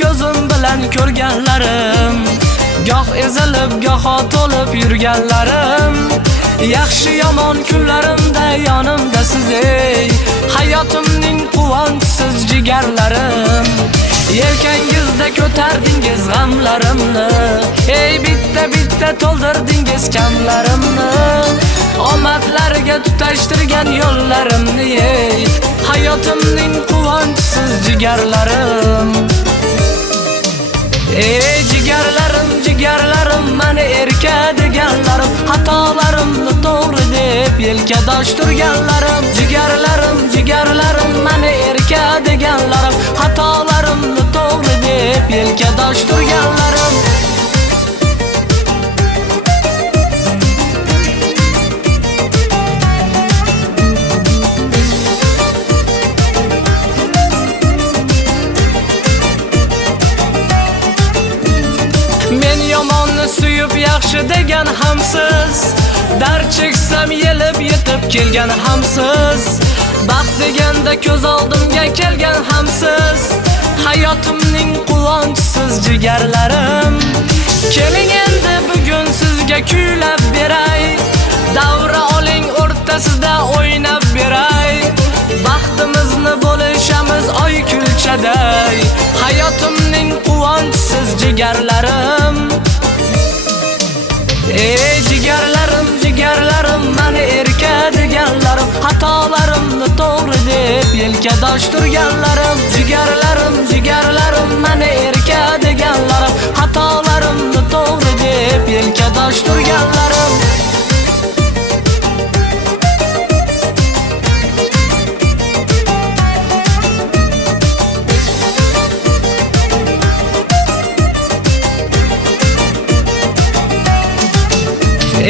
ko'zim bilan ko'rganlarim, goh ezilib goh to'lib yurganlarim, yaxshi yomon kunlarimda yonimda siz ey, hayotimning quvonchsiz jigarlarim. Yelkangizda ko'tardingiz g'amlarimni, ey bitta to'ldirdingiz kamlarimni. Omadlarga tutashtirgan yo'llarimni ey, hayotimning quvonchsiz jigarlarim. Ey jigarlarim, meni erka deganlarim, xatolarimni to'g'ri deb yelkadosh turganlarim. Jigarlarim, meni erka deganlarim, xatolarimni to'g'ri deb yelkadosh turganlarim. Men yomonni suyib yaxshi degan hamsiz, dard cheksam yelib yetib kelgan hamsiz, baxt deganda ko'z oldimga kelgan hamsiz, hayotimning quvonchsiz jigarlarim. Keling endi bugun sizga kuylab beray, davra oling o'rtasida o'ynab beray. Baxtimizni bo'lishamiz oy kulchaday, hayotimning quvonchsiz jigarlarim. Ey jigarlarim, meni erka deganlarim, xatolarimni to'g'ri deb yelkadosh turganlarim. Jigarlarim, meni erka deganlarim, xatolarimni to'g'ri deb yelkadosh turganlarim.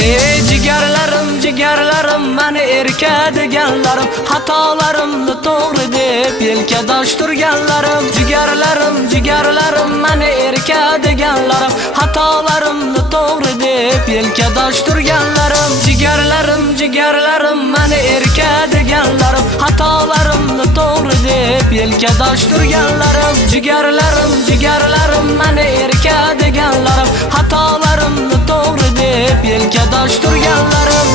Ey jigarlarim, meni erka deganlarim, xatolarimni to'g'ri deb yelkadosh turganlarim. Jigarlarim, meni erka deganlarim, xatolarimni to'g'ri deb yelkadosh turganlarim. Jigarlarim, meni erka deganlarim, xatolarimni to'g'ri deb yelkadosh turganlarim. Jigarlarim, meni erka deganlarim, xatolarimni to'g'ri deb yelkadosh turganlarim.